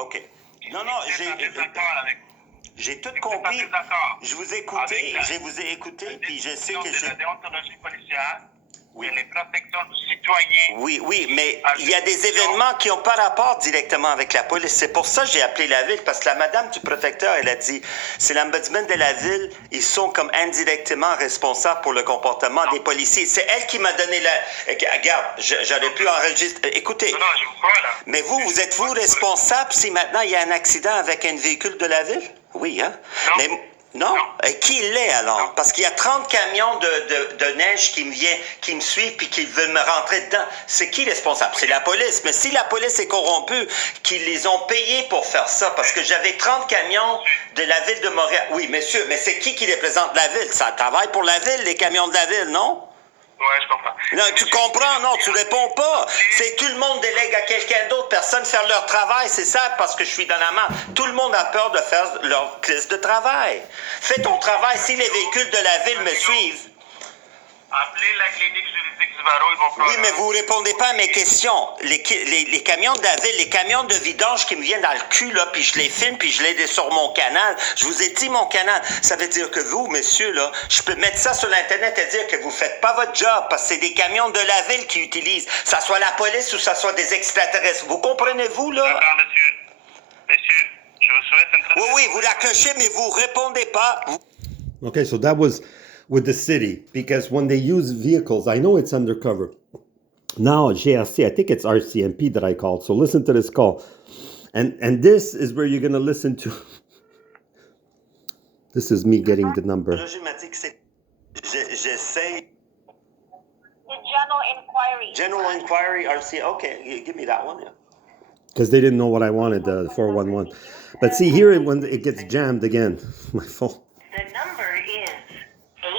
OK. Non, non, j'ai tout compris. Je vous ai écouté, puis je sais que c'est... la déontologie policière, oui. Les protections du citoyen. Oui, oui, mais il y a des événements qui n'ont pas rapport directement avec la police. C'est pour ça que j'ai appelé la ville, parce que la madame du protecteur, elle a dit, c'est l'ombudsman de la ville, ils sont comme indirectement responsables pour le comportement des policiers. C'est elle qui m'a donné la... Regarde, j'aurais pu enregistrer... Écoutez, non, je vous crois, là. Mais vous êtes-vous responsable si maintenant il y a un accident avec un véhicule de la ville? Oui, hein? Non. Mais... Non? Qui l'est alors? Non. Parce qu'il y a 30 camions de neige qui me suivent puis qui veulent me rentrer dedans. C'est qui responsable? C'est la police. Mais si la police est corrompue, qu'ils les ont payés pour faire ça, parce que j'avais 30 camions de la ville de Montréal. Oui, monsieur, mais c'est qui représente la ville? Ça travaille pour la ville, les camions de la ville, non? Oui, je comprends. Non, tu comprends? Non, tu réponds pas. C'est tout le monde délègue à quelqu'un d'autre, personne faire leur travail, c'est ça, parce que je suis dans la main. Tout le monde a peur de faire leur liste de travail. Fais ton travail si les véhicules de la ville me suivent. Appelez la clinique juridique du barreau, ils vont prendre... Oui, mais vous ne répondez pas à mes questions. Les camions de la ville, les camions de vidange qui me viennent dans le cul, là, puis je les filme, puis je les ai sur mon canal. Je vous ai dit mon canal. Ça veut dire que vous, monsieur, là, je peux mettre ça sur l'Internet et dire que vous ne faites pas votre job, parce que c'est des camions de la ville qui utilisent. Ça soit la police ou ça soit des extraterrestres. Vous comprenez-vous, là? D'accord, monsieur. Monsieur, je vous souhaite une très... Oui, oui, vous la cochez, mais vous ne répondez pas. Okay, so that was with the city, because when they use vehicles, I know it's undercover. Now, GRC, I think it's RCMP that I called, so listen to this call. And this is where you're going to listen to... This is me getting the number. J'essaie... General inquiry. General inquiry, RC, okay, give me that one, yeah. Because they didn't know what I wanted, the 411. But see, here when it gets jammed again, my phone. The number is 800-387-0020.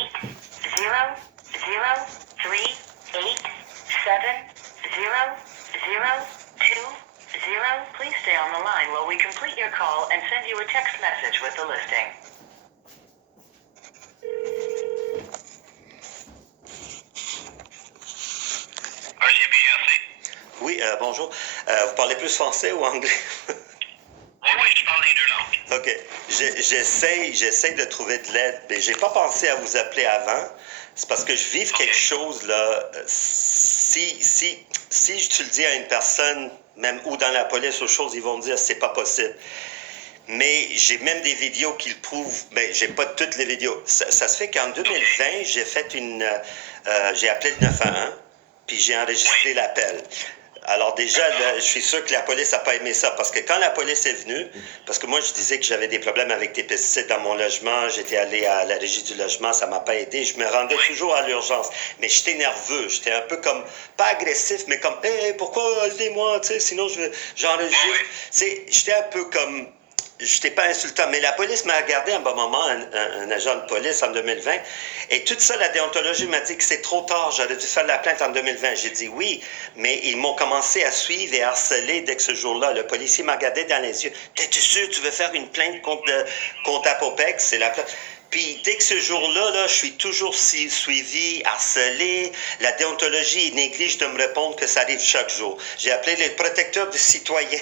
Please stay on the line while we complete your call and send you a text message with the listing. Oui, bonjour. Vous parlez plus français ou anglais? Oui, je parle les deux langues. OK. J'essaie de trouver de l'aide, mais j'ai pas pensé à vous appeler avant. C'est parce que je vive quelque chose, là. Si tu le dis à une personne, même ou dans la police ou chose, ils vont dire c'est pas possible. Mais j'ai même des vidéos qui le prouvent. Mais j'ai pas toutes les vidéos. Ça se fait qu'en 2020, j'ai appelé le 911, puis j'ai enregistré l'appel. Alors déjà, là, je suis sûr que la police n'a pas aimé ça, parce que quand la police est venue, parce que moi je disais que j'avais des problèmes avec des pesticides dans mon logement, j'étais allé à la régie du logement, ça m'a pas aidé, je me rendais toujours à l'urgence, mais j'étais nerveux, j'étais un peu comme, pas agressif, mais comme, hey, pourquoi aidez-moi, tu sais, sinon j'enregistre, j'étais un peu comme... Je n'étais pas insultant, mais la police m'a regardé à un bon moment, un agent de police en 2020, et tout ça, la déontologie m'a dit que c'est trop tard, j'aurais dû faire la plainte en 2020. J'ai dit oui, mais ils m'ont commencé à suivre et à harceler dès que ce jour-là. Le policier m'a regardé dans les yeux. « T'es-tu sûr que tu veux faire une plainte contre Apopex? » C'est la plainte. Puis dès que ce jour-là, là, je suis toujours suivi, harcelé. La déontologie néglige de me répondre que ça arrive chaque jour. J'ai appelé les protecteurs du citoyen.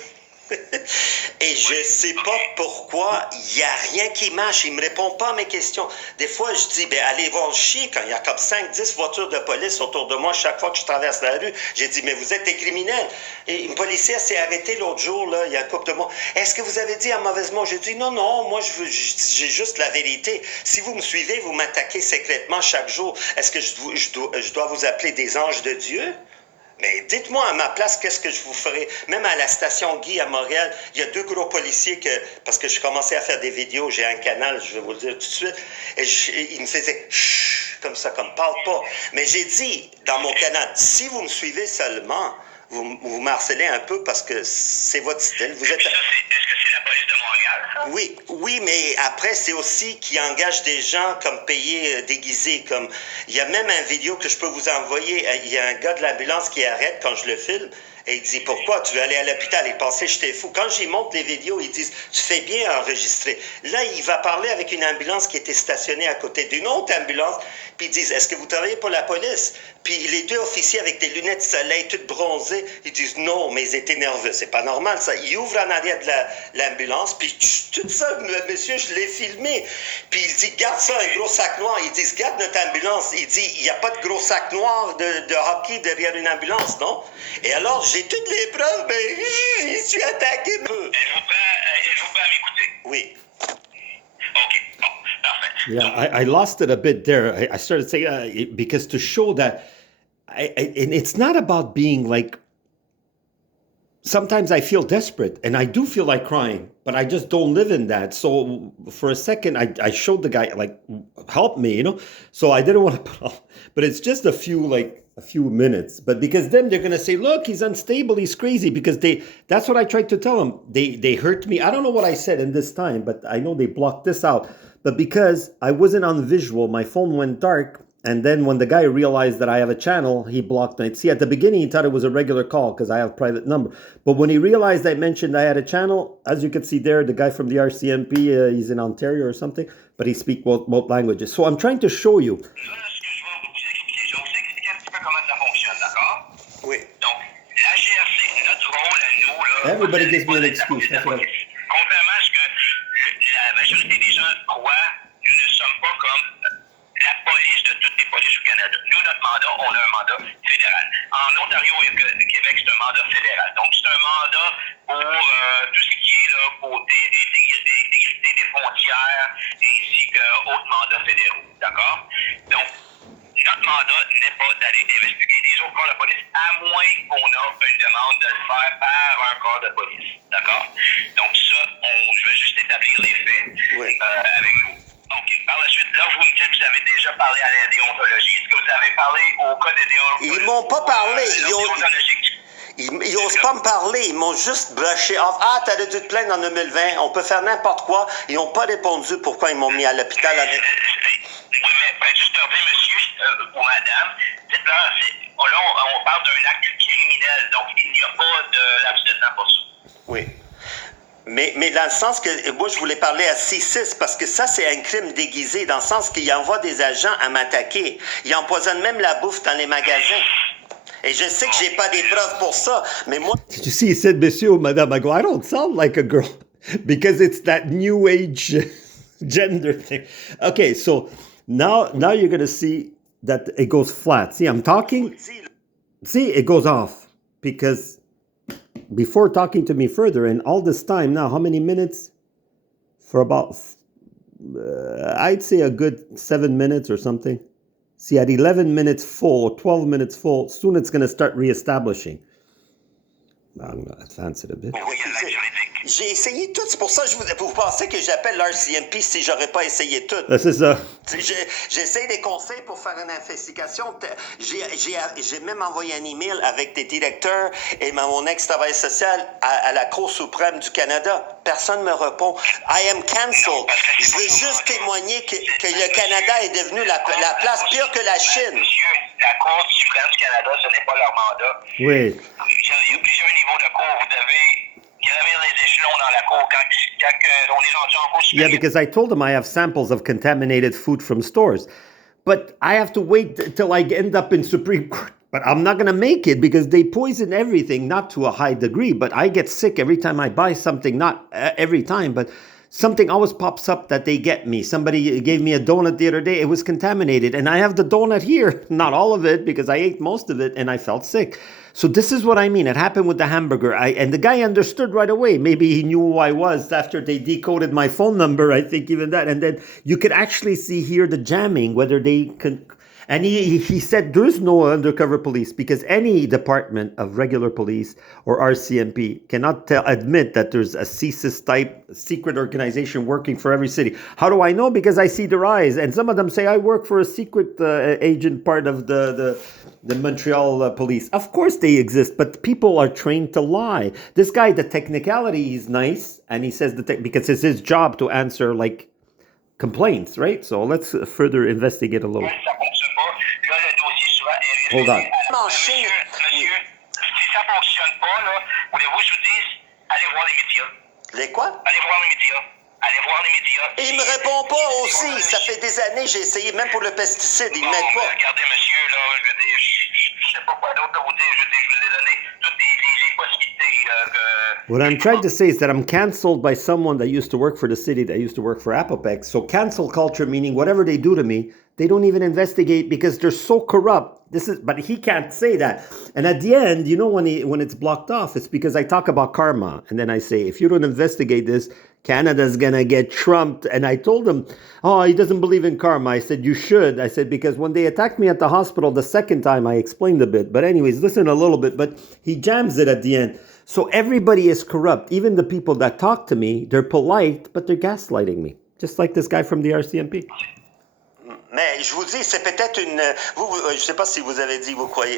Et je sais pas pourquoi, il n'y a rien qui marche, il me répond pas à mes questions. Des fois, je dis, ben allez voir chier quand il y a comme 5-10 voitures de police autour de moi chaque fois que je traverse la rue. J'ai dit, mais vous êtes des criminels. Et une policière s'est arrêtée l'autre jour, là, il y a un couple de mois. Est-ce que vous avez dit un mauvais mot? J'ai dit, non, moi, j'ai juste la vérité. Si vous me suivez, vous m'attaquez secrètement chaque jour. Est-ce que je dois vous appeler des anges de Dieu? Mais dites-moi à ma place, qu'est-ce que je vous ferai? Même à la station Guy à Montréal, il y a 2 gros policiers parce que je commençais à faire des vidéos, j'ai un canal, je vais vous le dire tout de suite, et ils me faisaient chut, comme ça, comme parle pas. Mais j'ai dit dans mon canal, si vous me suivez seulement, vous m'harcelez un peu parce que c'est votre style. Vous êtes... Est-ce que c'est la police de Montréal, ça? Oui, mais après, c'est aussi qu'ils engagent des gens comme payés, déguisés. Comme... Il y a même une vidéo que je peux vous envoyer. Il y a un gars de l'ambulance qui arrête quand je le filme. Et il dit, pourquoi tu veux aller à l'hôpital? Il pensait que j'étais fou. Quand j'y montre les vidéos, ils disent, tu fais bien enregistrer. Là, il va parler avec une ambulance qui était stationnée à côté d'une autre ambulance. puis ils disent, est-ce que vous travaillez pour la police? Puis les deux officiers avec des lunettes de soleil, toutes bronzées, ils disent non, mais ils étaient nerveux. C'est pas normal, ça. Ils ouvrent en arrière de l'ambulance, puis tout ça, monsieur, je l'ai filmé. Puis il dit, garde ça, un gros sac noir. Ils disent, garde notre ambulance. Il dit, il n'y a pas de gros sac noir de hockey derrière une ambulance, non? Et alors, j'ai toutes les preuves, mais je suis attaqué. Je vous prends à m'écouter. Oui. OK. Bon, parfait. Yeah, I lost it a bit there. I started saying because to show that, and it's not about being like. Sometimes I feel desperate, and I do feel like crying, but I just don't live in that. So for a second, I showed the guy like, help me, you know. So I didn't want to put off, but it's just a few minutes. But because then they're gonna say, look, he's unstable, he's crazy. Because that's what I tried to tell them. They hurt me. I don't know what I said in this time, but I know they blocked this out. But because I wasn't on visual, my phone went dark. And then when the guy realized that I have a channel, he blocked it. See, at the beginning, he thought it was a regular call because I have private number. But when he realized I mentioned I had a channel, as you can see there, the guy from the RCMP, he's in Ontario or something, but he speaks both languages. So I'm trying to show you. Là, ce que je vais vous expliquer, je vais vous expliquer un petit peu comment ça fonctionne, d'accord? Oui. Donc, la GRC, notre rôle à nous, là... Everybody gives me an excuse. That's what I... Contrairement à ce que la majorité des gens croient, nous ne sommes pas comme la police de toutes les polices au Canada. Nous, notre mandat, on a un mandat fédéral. En Ontario et au Québec, c'est un mandat fédéral. Donc, c'est un mandat pour tout ce qui est là, côté intégrité des frontières ainsi qu'autres mandats fédéraux. D'accord? Donc, notre mandat n'est pas d'aller investiguer les autres corps de police, à moins qu'on ait une demande de le faire par un corps de police. D'accord? Donc ça, je veux juste établir les faits avec vous. OK. Par la suite, là, vous me dites que vous avez déjà parlé à la déontologie. Est-ce que vous avez parlé au code de déontologie? Ils m'ont pas parlé. Ils n'osent pas me parler. Ils m'ont juste brushé off. Ah, t'aurais dû te plaindre en 2020. On peut faire n'importe quoi. Ils n'ont pas répondu pourquoi ils m'ont mis à l'hôpital. Oui, mais juste leur dire, monsieur ou madame, dites-leur, là, on parle d'un acte criminel, donc il n'y a pas de laps de temps pour ça. Oui. Mais dans le sens que moi, je voulais parler à C6 parce que ça, c'est un crime déguisé, dans le sens qu'il envoie des agents à m'attaquer. Il empoisonne même la bouffe dans les magasins. Et je sais que j'ai pas des preuves pour ça, mais moi... Did you see, he said, monsieur or madame? I go, I don't sound like a girl because it's that new age gender thing. Okay, so now you're going to see that it goes flat. See, I'm talking. See, it goes off because before talking to me further, and all this time now, how many minutes? For about, I'd say a good 7 minutes or something. See, at 11 minutes full or 12 minutes full, soon it's going to start reestablishing. I'm going to advance it a bit. J'ai essayé tout, c'est pour ça que vous pensez que j'appelle l'RCMP si j'aurais pas essayé tout. C'est ça. J'essaie des conseils pour faire une investigation. J'ai même envoyé un email avec des directeurs et mon ex-travail social à la Cour suprême du Canada. Personne ne me répond. I am cancelled. Je veux juste témoigner que le Canada est devenu la place pire que la Chine. Monsieur, la Cour suprême du Canada, ce n'est pas leur mandat. Oui. Il y a plusieurs niveaux de cour. Vous devez gravir les échelons dans la cour quand on est rendu en cour supérieure. Yeah, because I told them I have samples of contaminated food from stores. But I have to wait till I end up in Supreme Court. But I'm not going to make it because they poison everything, not to a high degree. But I get sick every time I buy something, not every time, but something always pops up that they get me. Somebody gave me a donut the other day. It was contaminated. And I have the donut here. Not all of it because I ate most of it and I felt sick. So this is what I mean. It happened with the hamburger. And the guy understood right away. Maybe he knew who I was after they decoded my phone number. I think even that. And then you could actually see here the jamming, whether they can... And he said there is no undercover police because any department of regular police or RCMP cannot admit that there's a CSIS type secret organization working for every city. How do I know? Because I see their eyes. And some of them say, I work for a secret agent part of the Montreal police. Of course they exist, but people are trained to lie. This guy, the technicality is nice. And he says because it's his job to answer like complaints, right? So let's further investigate a little. Hold on. Monsieur, si ça ne fonctionne pas, là, voulez-vous que je vous dise, allez voir les médias. Les quoi? Allez voir les médias. Allez voir les médias. Et il me répond pas aussi. Ça fait des années, j'ai essayé, même pour le pesticide, il Bon, m'aide pas. regardez, monsieur, là, je veux dire, je sais pas quoi d'autre vous dire. Je vous ai donné toutes les possibilités que... What I'm trying to say is that I'm canceled by someone that used to work for the city, that used to work for Apopex. So cancel culture meaning whatever they do to me, they don't even investigate because they're so corrupt. But he can't say that. And at the end, you know, when it's blocked off, it's because I talk about karma, and then I say, if you don't investigate this, Canada's gonna get trumped. And I told him, oh, he doesn't believe in karma. I said, you should. I said, because when they attacked me at the hospital the second time, I explained a bit. But anyways, listen a little bit. But he jams it at the end. So everybody is corrupt. Even the people that talk to me, they're polite, but they're gaslighting me. Just like this guy from the RCMP. Mais je vous dis, c'est peut-être une. Je sais pas si vous avez dit, vous croyez.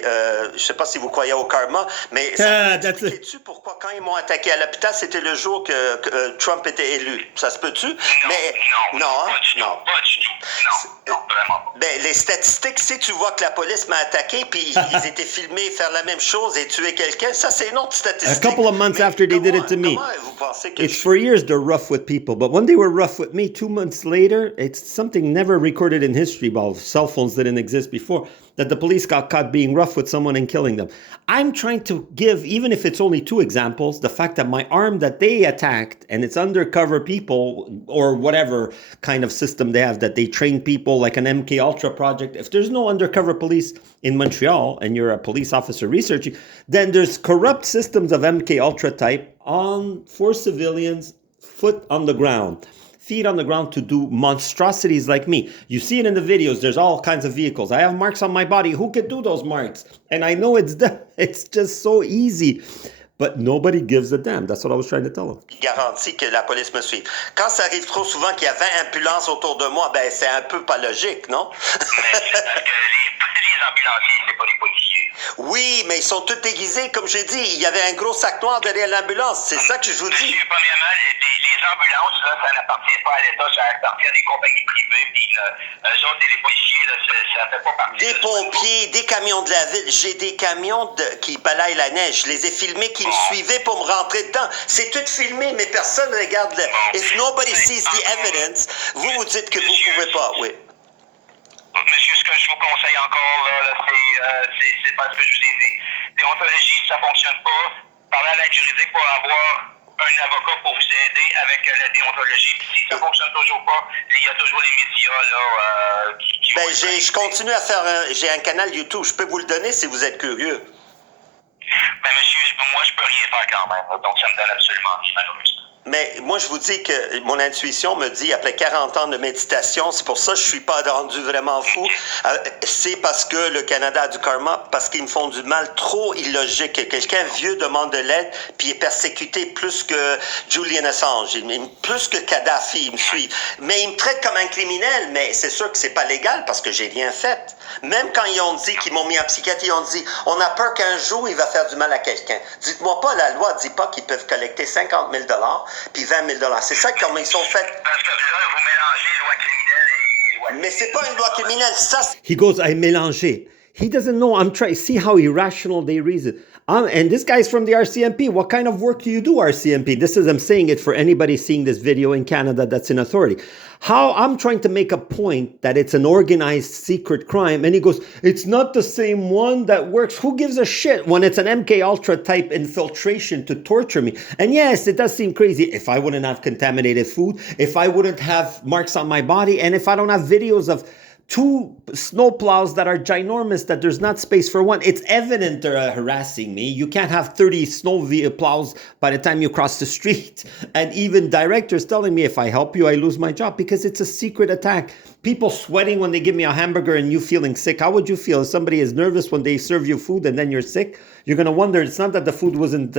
Je sais pas si vous croyez au karma, mais expliquez-tu pourquoi quand ils m'ont attaqué à l'hôpital, c'était le jour que Trump était élu. Ça se peut-tu? Non, pas du tout. Non, vraiment. Ben, les statistiques, si tu vois que la police m'a attaqué, puis ils étaient filmés faire la même chose et tuer quelqu'un, ça c'est une autre statistique. A couple of months after they did it to me. Vous pensez que It's for years they're rough with people, but when they were rough with me 2 months later, it's something never recorded in history. Well, cell phones didn't exist before, that the police got caught being rough with someone and killing them. I'm trying to give, even if it's only 2 examples, the fact that my arm that they attacked, and it's undercover people or whatever kind of system they have, that they train people like an MK Ultra project. If there's no undercover police in Montreal and you're a police officer researching, then there's corrupt systems of MK Ultra type for civilians, foot on the ground. Feet on the ground to do monstrosities like me. You see it in the videos. There's all kinds of vehicles. I have marks on my body. Who could do those marks? And I know it's them. It's just so easy. But nobody gives a damn. That's what I was trying to tell him. Garantie que la police me suive. Quand ça arrive trop souvent qu'il y a 20 ambulances autour de moi, ben c'est un peu pas logique, non? Mais c'est parce que les ambulanciers, c'est pas des policiers. Oui, mais ils sont tous déguisés, comme j'ai dit. Il y avait un gros sac noir derrière l'ambulance. C'est ça que je vous dis. Monsieur, premièrement, les ambulances, là, ça n'appartient pas à l'État, ça appartient à des compagnies privées, puis eux autres et les policiers, là, ça fait pas partie. Des pompiers, des camions de la ville. J'ai des camions qui balayent la neige. Je les ai filmés, qui me suivaient pour me rentrer dedans. C'est tout filmé, mais personne ne regarde. If nobody sees the evidence, vous dites que vous ne pouvez pas, oui. Monsieur, ce que je vous conseille encore, là, c'est parce que je vous ai dit. Déontologie, ça fonctionne pas. Parlez à l'aide juridique pour avoir un avocat pour vous aider avec la déontologie. Puis si ça fonctionne toujours pas, il y a toujours les médias là, qui ben, je continue à faire j'ai un canal YouTube. Je peux vous le donner si vous êtes curieux. Ben, monsieur, moi, je peux rien faire quand même. Donc, ça me donne absolument rien, malheureusement. Mais moi, je vous dis que mon intuition me dit, après 40 ans de méditation, c'est pour ça que je suis pas rendu vraiment fou, c'est parce que le Canada a du karma, parce qu'ils me font du mal trop illogique. Quelqu'un vieux demande de l'aide, puis est persécuté plus que Julian Assange, plus que Kadhafi, il me suit. Mais ils me traitent comme un criminel, mais c'est sûr que c'est pas légal parce que j'ai rien fait. Même quand ils ont dit qu'ils m'ont mis en psychiatre, ils ont dit, on a peur qu'un jour, il va faire du mal à quelqu'un. Dites-moi pas, la loi dit pas qu'ils peuvent collecter 50 000 puis 20 000 $. C'est ça comme ils sont faits. Parce que là, vous mélangez loi criminelle et loi. Mais c'est pas une loi criminelle, ça. He goes, I mélangé. He doesn't know. I'm trying. See how irrational they reason. And this guy's from the RCMP. What kind of work do you do, RCMP? I'm saying it for anybody seeing this video in Canada that's in authority. How I'm trying to make a point that it's an organized secret crime. And he goes, it's not the same one that works. Who gives a shit when it's an MK Ultra type infiltration to torture me? And yes, it does seem crazy. If I wouldn't have contaminated food, if I wouldn't have marks on my body, and if I don't have videos of 2 snowplows that are ginormous, that there's not space for one. It's evident they're harassing me. You can't have 30 plows by the time you cross the street. And even directors telling me if I help you, I lose my job because it's a secret attack. People sweating when they give me a hamburger and you feeling sick. How would you feel if somebody is nervous when they serve you food and then you're sick? You're going to wonder, it's not that the food wasn't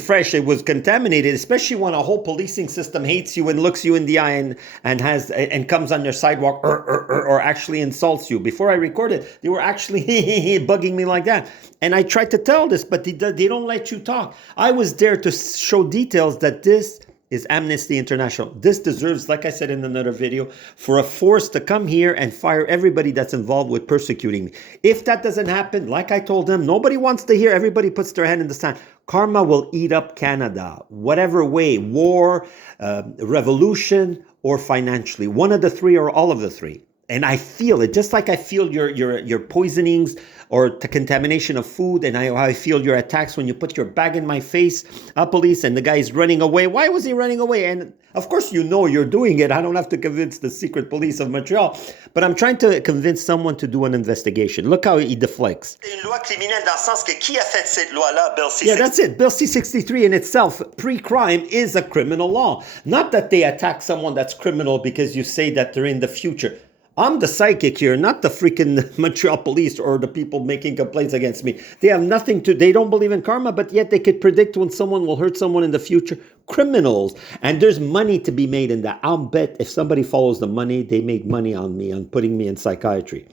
fresh, it was contaminated, especially when a whole policing system hates you and looks you in the eye and comes on your sidewalk or actually insults you. Before I recorded, they were actually bugging me like that. And I tried to tell this, but they don't let you talk. I was there to show details that this is Amnesty International. This deserves, like I said in another video, for a force to come here and fire everybody that's involved with persecuting me. If that doesn't happen, like I told them, nobody wants to hear, everybody puts their hand in the sand. Karma will eat up Canada, whatever way, war, revolution, or financially. One of the three or all of the three. And I feel it, just like I feel your poisonings or the contamination of food, and I feel your attacks when you put your bag in my face, police, and the guy is running away. Why was he running away? And of course, you know you're doing it. I don't have to convince the secret police of Montreal, but I'm trying to convince someone to do an investigation. Look how he deflects. C'est une loi criminelle dans le sens que qui a fait cette loi-là, Bill C-63? Yeah, that's it. Bill C-63 in itself, pre-crime, is a criminal law. Not that they attack someone that's criminal because you say that they're in the future. I'm the psychic here, not the freaking Montreal police or the people making complaints against me. They have nothing to, they don't believe in karma, but yet they could predict when someone will hurt someone in the future. Criminals. And there's money to be made in that. I'll bet if somebody follows the money, they make money on me, on putting me in psychiatry.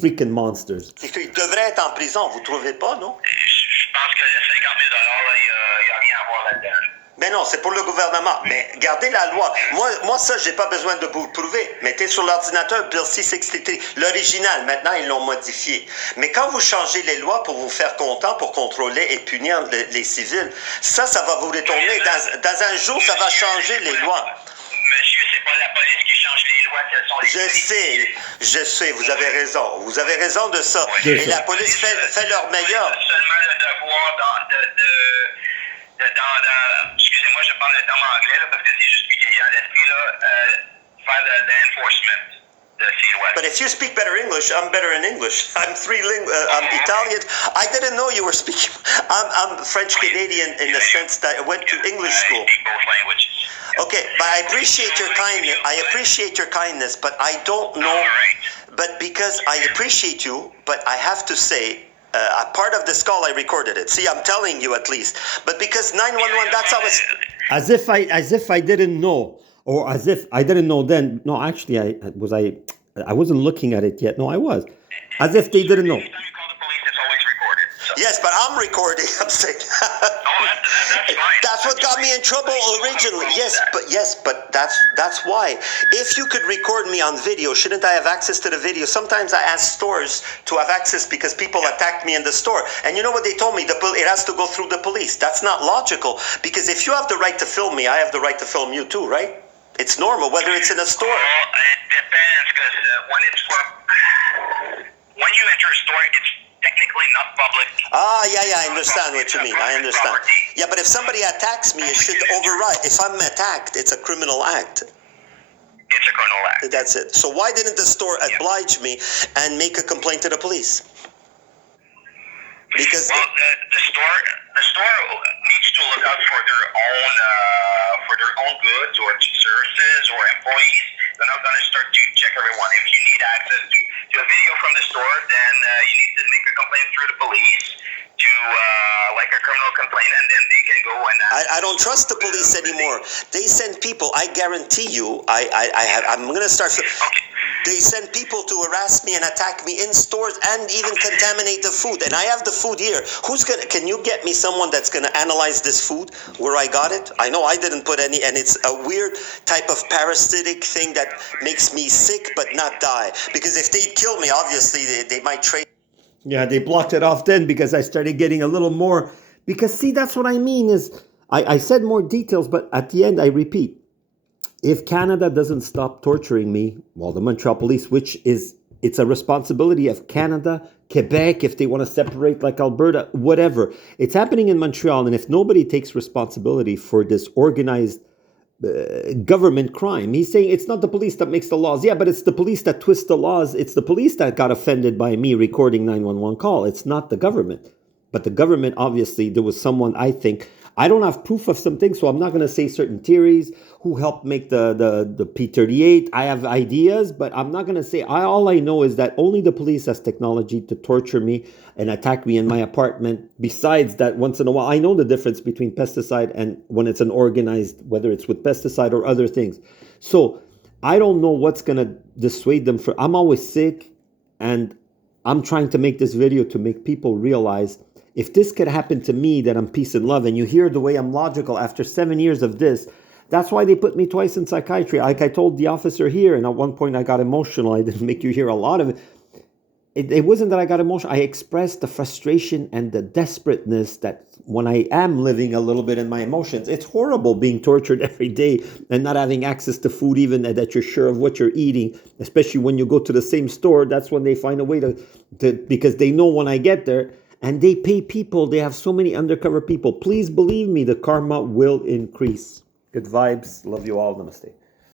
Freaking monsters. Il devrait être en prison, vous trouvez pas, non? Je pense que le 50 000 il n'y a rien à voir là-dedans. Mais non, c'est pour le gouvernement. Mais gardez la loi. Moi ça, j'ai pas besoin de vous le prouver. Mettez sur l'ordinateur Bill C-63, l'original. Maintenant, ils l'ont modifié. Mais quand vous changez les lois pour vous faire content, pour contrôler et punir les civils, ça va vous retourner. Dans un jour, ça va changer les lois. Monsieur, c'est pas la police qui change les lois, ce sont les Je sais, vous avez raison. Vous avez raison de ça. Et la police fait leur meilleur. Seulement le devoir excusez-moi, je parle le terme anglais, là, parce que c'est juste lui qui vient à l'esprit, là, faire l'enforcement de ces lois. But if you speak better English, I'm better in English. I'm I'm Italian. I didn't know you were speaking. I'm French Canadian in the sense that I went to English school. I speak both languages. Okay, but I appreciate your kindness. I appreciate your kindness, but I don't know. All right. But because I appreciate you, but I have to say, a part of this call I recorded it. See, I'm telling you at least. But because 911, that's how it's. As if I didn't know, or as if I didn't know then. No, actually, I wasn't looking at it yet. No, I was. As if they didn't know. Anytime you call the police, it's always recorded. So. Yes, but I'm recording. I'm saying. That's fine. That's what got me in trouble originally. Yes, but that's why. If you could record me on video, shouldn't I have access to the video? Sometimes I ask stores to have access because people attacked me in the store. And you know what they told me? It has to go through the police. That's not logical because if you have the right to film me, I have the right to film you too, right? It's normal, whether it's in a store. Well, it depends because when you enter a store, it's technically not public. Yeah, I understand what you mean. I understand. Yeah, but if somebody attacks me, it should override. If I'm attacked, it's a criminal act. It's a criminal act. That's it. So why didn't the store oblige me and make a complaint to the police? Because the store needs to look out for their own goods or services or employees. They're not going to start to check everyone. If you need access to a video from the store, then you need to make a complaint through the police to like a criminal complaint, and then they can go and. I don't trust the police anymore. They send people. I guarantee you. I'm going to start. Okay. They send people to harass me and attack me in stores and even contaminate the food. And I have the food here. Can you get me someone that's going to analyze this food where I got it? I know I didn't put any, and it's a weird type of parasitic thing that makes me sick but not die. Because if they'd kill me, obviously they might trade. Yeah, they blocked it off then because I started getting a little more. Because see, that's what I mean is, I said more details, but at the end I repeat. If Canada doesn't stop torturing me, well, the Montreal police, it's a responsibility of Canada, Quebec, if they want to separate like Alberta, whatever. It's happening in Montreal, and if nobody takes responsibility for this organized government crime, he's saying it's not the police that makes the laws. Yeah, but it's the police that twist the laws. It's the police that got offended by me recording 911 call. It's not the government. But the government, obviously, there was someone, I think, I don't have proof of some things, so I'm not going to say certain theories, who helped make the P-38. I have ideas, but I'm not going to say, all I know is that only the police has technology to torture me and attack me in my apartment. Besides that, once in a while, I know the difference between pesticide and when it's an organized, whether it's with pesticide or other things. So I don't know what's going to dissuade them from, I'm always sick, and I'm trying to make this video to make people realize if this could happen to me, that I'm peace and love, and you hear the way I'm logical after 7 years of this, that's why they put me twice in psychiatry. Like I told the officer here, and at one point I got emotional. I didn't make you hear a lot of it. It wasn't that I got emotional. I expressed the frustration and the desperateness that when I am living a little bit in my emotions, it's horrible being tortured every day and not having access to food, even that you're sure of what you're eating, especially when you go to the same store. That's when they find a way to because they know when I get there, and they pay people. They have so many undercover people. Please believe me, the karma will increase. Good vibes. Love you all. Namaste.